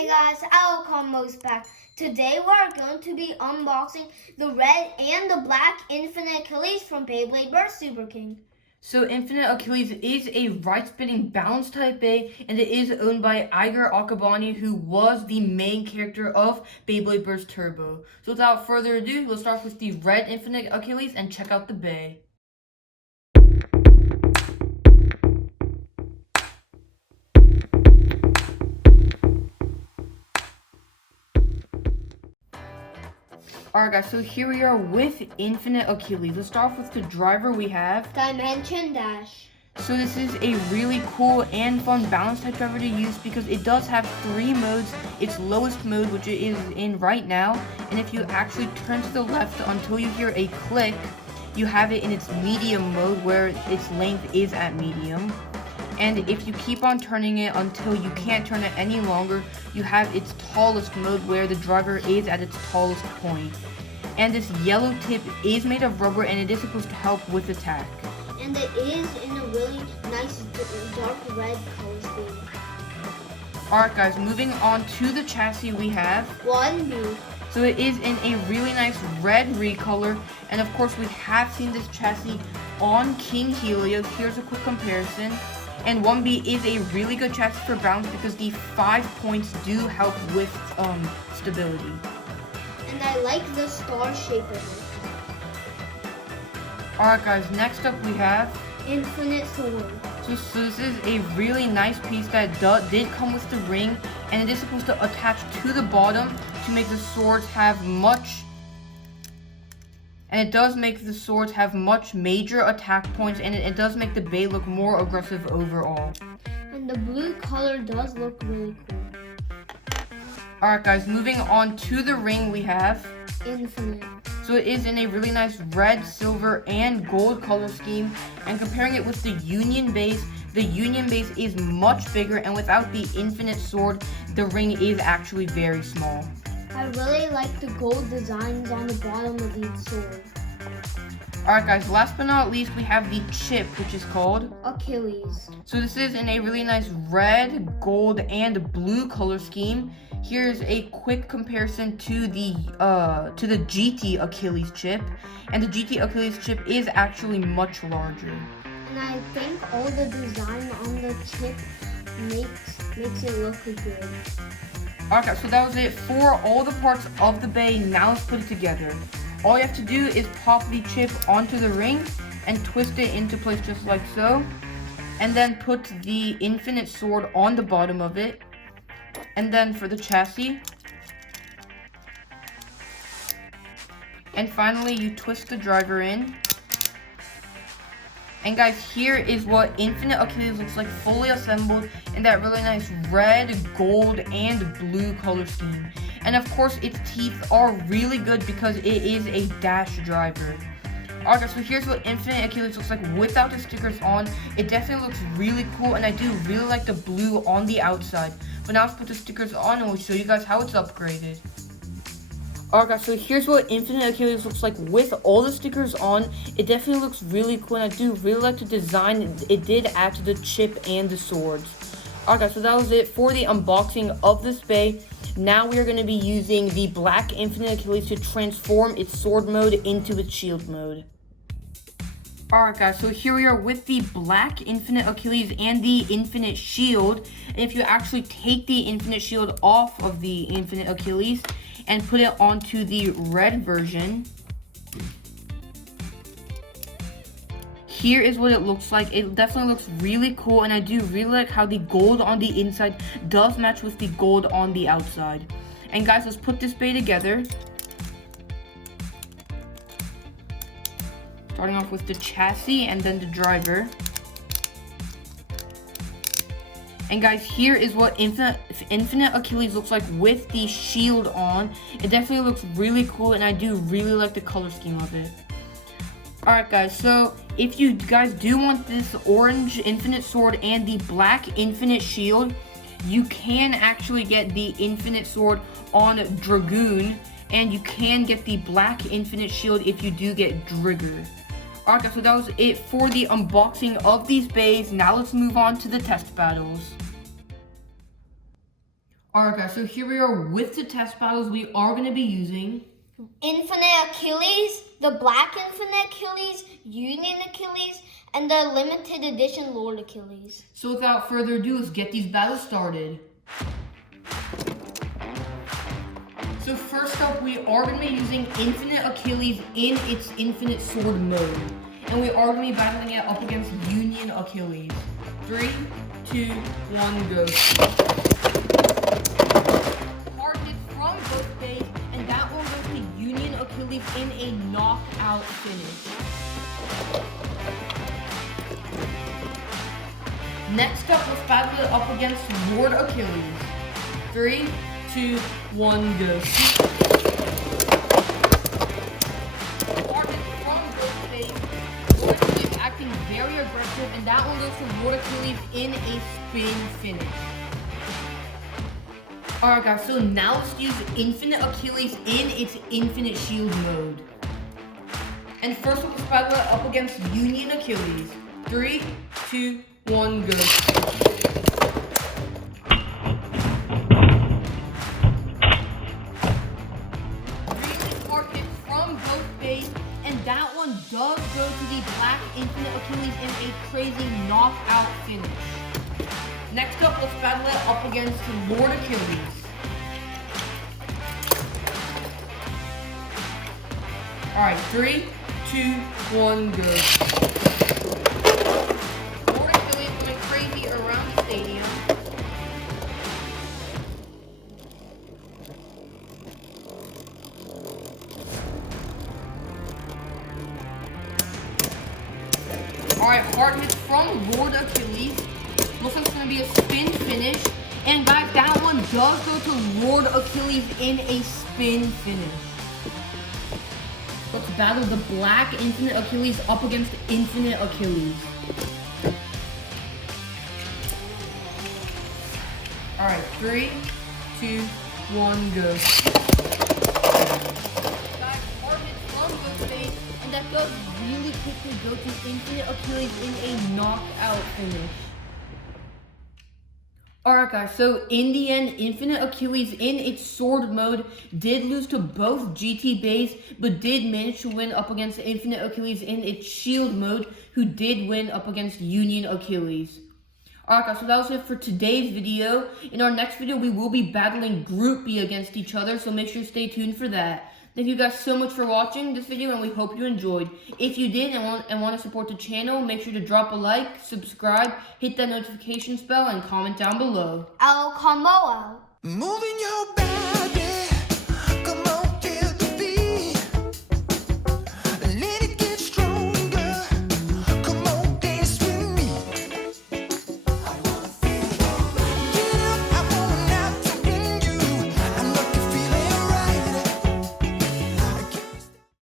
Hey guys, Alcomo's back. Today we're going to be unboxing the red and the black Infinite Achilles from Beyblade vs. Superking. So Infinite Achilles is a right-spinning balance type A, and it is owned by Iger Akabani, who was the main character of Beyblade vs. Turbo. So without further ado, we'll start with the red Infinite Achilles and check out the bay. Alright guys, so here we are with Infinite Achilles. Let's start off with the driver we have. Dimension Dash. So this is a really cool and fun balance type driver to use because it does have 3 modes. Its lowest mode, which it is in right now, and if you actually turn to the left until you hear a click, you have it in its medium mode where its length is at medium. And if you keep on turning it until you can't turn it any longer, you have its tallest mode where the driver is at its tallest point. And this yellow tip is made of rubber and it is supposed to help with attack. And it is in a really nice dark red color scheme. Alright guys, moving on to the chassis we have. 1B. So it is in a really nice red recolor, and of course we have seen this chassis on King Helios. Here's a quick comparison. And 1B is a really good chassis for balance because the 5 points do help with stability. And I like the star shape of it. Alright guys, next up we have Infinite Sword. So this is a really nice piece that did come with the ring, and it is supposed to attach to the bottom to make the swords have much, and it does make the swords have much major attack points, and it does make the bay look more aggressive overall. And the blue color does look really cool. Alright guys, moving on to the ring we have Infinite. So it is in a really nice red, silver, and gold color scheme, and comparing it with the Union base, the Union base is much bigger, and without the Infinite Sword, the ring is actually very small. I really like the gold designs on the bottom of each sword. Alright guys, last but not least, we have the chip, which is called Achilles. So this is in a really nice red, gold, and blue color scheme. Here's a quick comparison to the GT Achilles chip, and the GT Achilles chip is actually much larger. And I think all the design on the chip makes it look good. Okay, so that was it for all the parts of the bay. Now let's put it together. All you have to do is pop the chip onto the ring and twist it into place just like so. And then put the Infinite Sword on the bottom of it. And then for the chassis. And finally, you twist the driver in. And guys, here is what Infinite Achilles looks like fully assembled in that really nice red, gold, and blue color scheme. And of course, its teeth are really good because it is a dash driver. Alright, so here's what Infinite Achilles looks like without the stickers on. It definitely looks really cool, and I do really like the blue on the outside. But now let's put the stickers on and we'll show you guys how it's upgraded. Alright guys, so here's what Infinite Achilles looks like with all the stickers on. It definitely looks really cool, and I do really like the design it did add to the chip and the swords. Alright guys, so that was it for the unboxing of this bay. Now we are going to be using the black Infinite Achilles to transform its sword mode into its shield mode. Alright guys, so here we are with the black Infinite Achilles and the Infinite Shield. And if you actually take the Infinite Shield off of the Infinite Achilles and put it onto the red version, here is what it looks like. It definitely looks really cool, and I do really like how the gold on the inside does match with the gold on the outside. And guys, let's put this bay together. Starting off with the chassis and then the driver. And guys, here is what Infinite Achilles looks like with the shield on. It definitely looks really cool, and I do really like the color scheme of it. Alright guys, so if you guys do want this orange Infinite Sword and the black Infinite Shield, you can actually get the Infinite Sword on Dragoon, and you can get the black Infinite Shield if you do get Drigger. Alright guys, so that was it for the unboxing of these bays. Now let's move on to the test battles. Alright guys, so here we are with the test battles. We are going to be using Infinite Achilles, the Black Infinite Achilles, Union Achilles, and the limited edition Lord Achilles. So without further ado, let's get these battles started. So first up, we are going to be using Infinite Achilles in its Infinite Sword mode. And we are going to be battling it up against Union Achilles. 3, 2, 1, go. Hard hit from both days, and that one goes to Union Achilles in a knockout finish. Next up, let's battle it up against Lord Achilles. 3, 2, 1, go. Hard hit from both days. Lord Achilles acting very aggressive, and that one goes to Lord Achilles in a spin finish. Alright guys, so now let's use Infinite Achilles in its Infinite Shield mode. And first let's battle it up against Union Achilles. 3, 2, 1, go. Really hard hit from both bays, and that one does go to the Black Infinite Achilles in a crazy knockout finish. Next up, let's battle it up against Lord Achilles. Alright, 3, 2, 1, go. Lord Achilles going crazy around the stadium. Alright, hard hit from Lord Achilles. Looks like it's going to be a spin finish. And guys, that one does go to Lord Achilles in a spin finish. Let's battle the Black Infinite Achilles up against Infinite Achilles. Alright, 3, 2, 1, go. Guys, hard hit from both days, and that does really quickly go to Infinite Achilles in a knockout finish. Alright guys, so in the end, Infinite Achilles in its sword mode did lose to both GT Bays, but did manage to win up against Infinite Achilles in its shield mode, who did win up against Union Achilles. Alright guys, so that was it for today's video. In our next video, we will be battling Group B against each other, so make sure to stay tuned for that. Thank you guys so much for watching this video, and we hope you enjoyed. If you did and want to support the channel, make sure to drop a like, subscribe, hit that notification bell, and comment down below. El Combo out. Moving